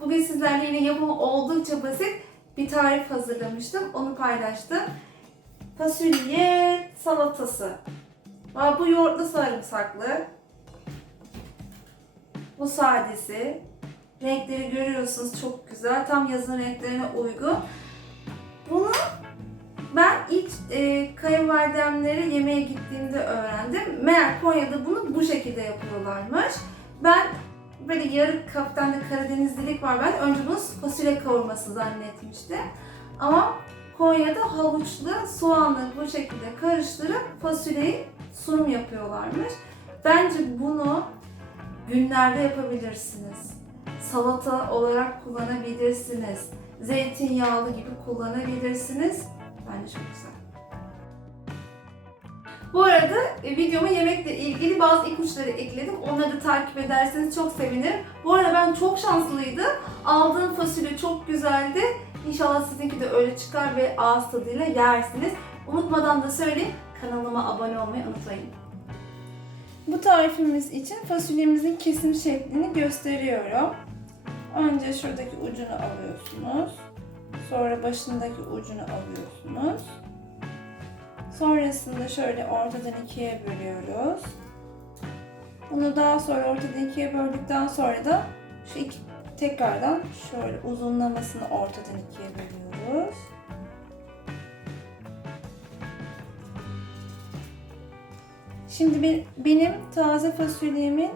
Bugün sizlerle yine yapımı oldukça basit bir tarif hazırlamıştım. Onu paylaştım. Fasulye salatası. Bu yoğurtlu sarımsaklı. Bu sadesi. Renkleri görüyorsunuz çok güzel. Tam yazın renklerine uygun. Bunu ben ilk e, kayınvalidemlere yemeğe gittiğimde öğrendim. Meğer Konya'da bunu bu şekilde yapıyorlarmış. Ben böyle yarı kaptan da Karadenizlilik var. Ben önce bunu fasulye kavurması zannetmiştim. Ama Konya'da havuçlu, soğanlı bu şekilde karıştırıp fasulyeyi sunum yapıyorlarmış. Bence bunu günlerde yapabilirsiniz. Salata olarak kullanabilirsiniz. Zeytinyağlı gibi kullanabilirsiniz. Bence çok güzel. Bu arada e, videoma yemekle ilgili bazı ipuçları ekledim. Onları da takip ederseniz çok sevinirim. Bu arada ben çok şanslıydım. Aldığım fasulye çok güzeldi. İnşallah sizinki de öyle çıkar ve ağız tadıyla yersiniz. Unutmadan da söyleyeyim, kanalıma abone olmayı unutmayın. Bu tarifimiz için fasulyemizin kesim şeklini gösteriyorum. Önce şuradaki ucunu alıyorsunuz. Sonra başındaki ucunu alıyorsunuz. Sonrasında şöyle ortadan ikiye bölüyoruz. Bunu daha sonra ortadan ikiye böldükten sonra da şu iki tekrardan şöyle uzunlamasını ortadan ikiye bölüyoruz. Şimdi be- benim taze fasulyemin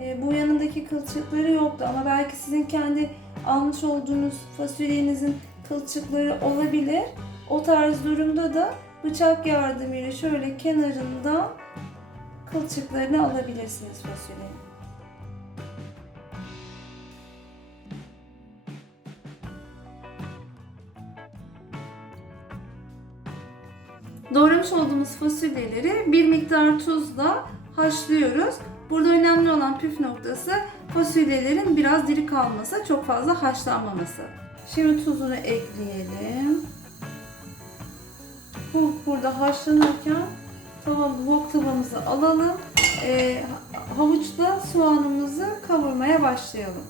e, bu yanındaki kılçıkları yoktu ama belki sizin kendi almış olduğunuz fasulyenizin kılçıkları olabilir. O tarz durumda da bıçak yardımıyla şöyle kenarından kılçıklarını alabilirsiniz fasulyenin. Doğramış olduğumuz fasulyeleri bir miktar tuzla haşlıyoruz. Burada önemli olan püf noktası fasulyelerin biraz diri kalması, çok fazla haşlanmaması. Şimdi tuzunu ekleyelim. Bu burada haşlanırken tava, wok tavamızı alalım. Ee, havuçla soğanımızı kavurmaya başlayalım.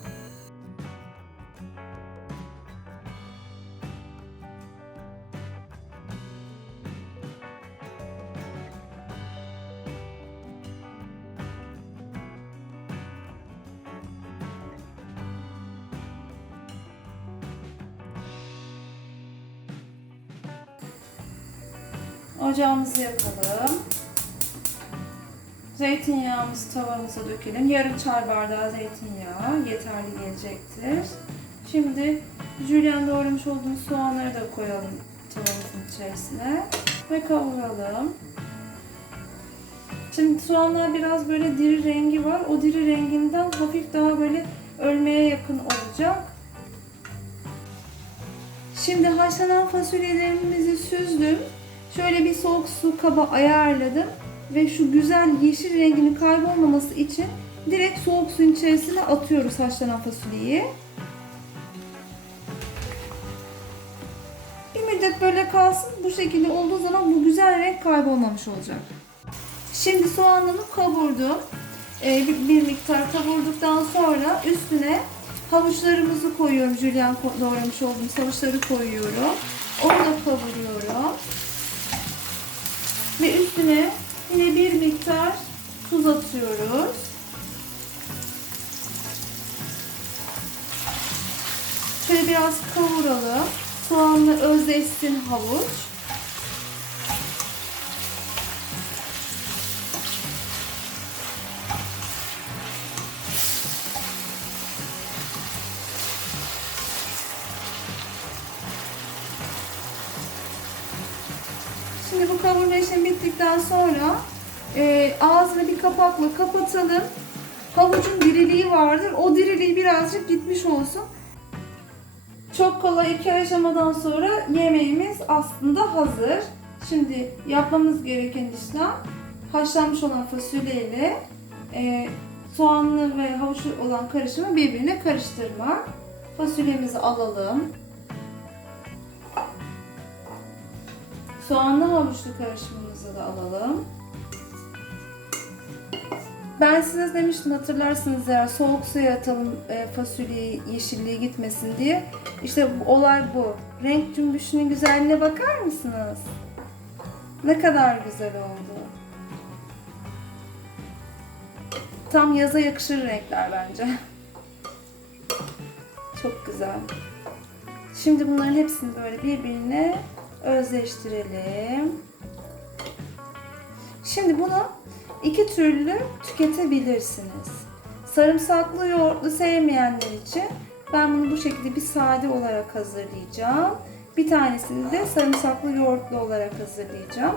Ocağımızı yakalım. Zeytinyağımızı tavamıza dökelim. Yarım çay bardağı zeytinyağı yeterli gelecektir. Şimdi jülyen doğramış olduğumuz soğanları da koyalım tavamızın içerisine ve kavuralım. Şimdi soğanlar biraz böyle diri rengi var. O diri renginden hafif daha böyle ölmeye yakın olacak. Şimdi haşlanan fasulyelerimizi süzdüm. Şöyle bir soğuk su kaba ayarladım ve şu güzel yeşil renginin kaybolmaması için direkt soğuk suyun içerisine atıyoruz haşlanan fasulyeyi. Bir müddet böyle kalsın. Bu şekilde olduğu zaman bu güzel renk kaybolmamış olacak. Şimdi soğanımı kavurdum. Ee, bir, bir miktar kavurduktan sonra üstüne havuçlarımızı koyuyorum. Ko- doğramış olduğum havuçları koyuyorum. Onu da kavuruyorum. Ve üstüne yine bir miktar tuz atıyoruz. Şöyle biraz kavuralım. Soğanla özleşsin havuç. Şimdi bu kavurma işlemi bittikten sonra e, ağzını bir kapakla kapatalım. Havucun diriliği vardır. O diriliği birazcık gitmiş olsun. Çok kolay iki aşamadan sonra yemeğimiz aslında hazır. Şimdi yapmamız gereken işlem haşlanmış olan fasulyeyle e, soğanlı ve havuçlu olan karışımı birbirine karıştırmak. Fasulyemizi alalım. Soğanlı havuçlu karışımımızı da alalım. Ben size demiştim hatırlarsınız eğer soğuk suya atalım e, fasulyeyi yeşilliği gitmesin diye. İşte bu- olay bu. Renk cümbüşünün güzelliğine bakar mısınız? Ne kadar güzel oldu. Tam yaza yakışır renkler bence. Çok güzel. Şimdi bunların hepsini böyle birbirine özleştirelim. Şimdi bunu iki türlü tüketebilirsiniz. Sarımsaklı yoğurtlu sevmeyenler için ben bunu bu şekilde bir sade olarak hazırlayacağım. Bir tanesini de sarımsaklı yoğurtlu olarak hazırlayacağım.